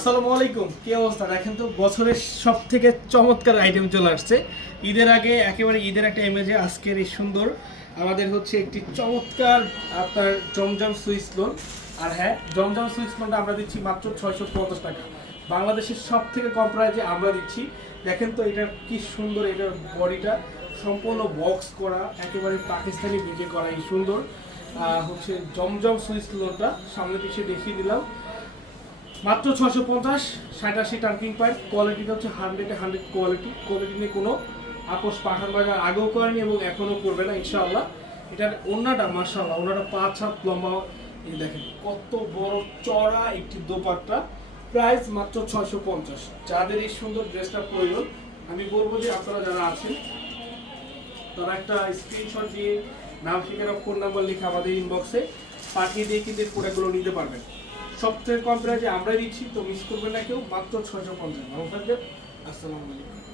আসসালামু আলাইকুম, কি অবস্থা? দেখেন তো, বছরের সব থেকে চমৎকার আইটেম চলে আসছে ঈদের আগে। একেবারে ঈদের একটা ইমেজে আজকের এই সুন্দর আমাদের হচ্ছে একটি চমৎকার আপনার জমজম সুইস লোন। আর হ্যাঁ, জমজম সুইস লোনটা আমরা দিচ্ছি মাত্র 650 টাকা। বাংলাদেশের সব থেকে কম প্রাইজে আমরা দিচ্ছি। দেখেন তো এটা কি সুন্দর, এটার বডিটা সম্পূর্ণ বক্স করা, একেবারে পাকিস্তানি বিটে করা এই সুন্দর হচ্ছে জমজম সুইস লোনটা। সামনে পিছিয়ে দেখিয়ে দিলাম, মাত্র 650। 87 টার্কিং পাইপ, কোয়ালিটিটা হচ্ছে 100-100 কোয়ালিটি নিয়ে কোনো আপোষ পাঠান বাজার আগেও করেনি এবং এখনও করবে না ইনশাআল্লাহ। এটার ওড়নাটা মাশাআল্লাহ, ওড়নাটা 5 হাত লম্বা। এই দেখেন কত বড় চড়া একটি দোপাট্টা। প্রাইস মাত্র 650। যাদের এই সুন্দর ড্রেসটা প্রয়োজন, আমি বলবো যে আপনারা যারা আছেন তারা একটা স্ক্রিনশট দিয়ে নাম, ঠিকানা, ফোন নাম্বার লিখে আমাদের ইনবক্সে পাঠিয়ে দিয়ে কিন্তু প্রোডাক্টগুলো নিতে পারবেন। সবথেকে কম প্রাইজে আমরাই দিচ্ছি, তো মিস করবেন না কেউ। মাত্র 650। ভালো থাকবেন। আসসালামু আলাইকুম।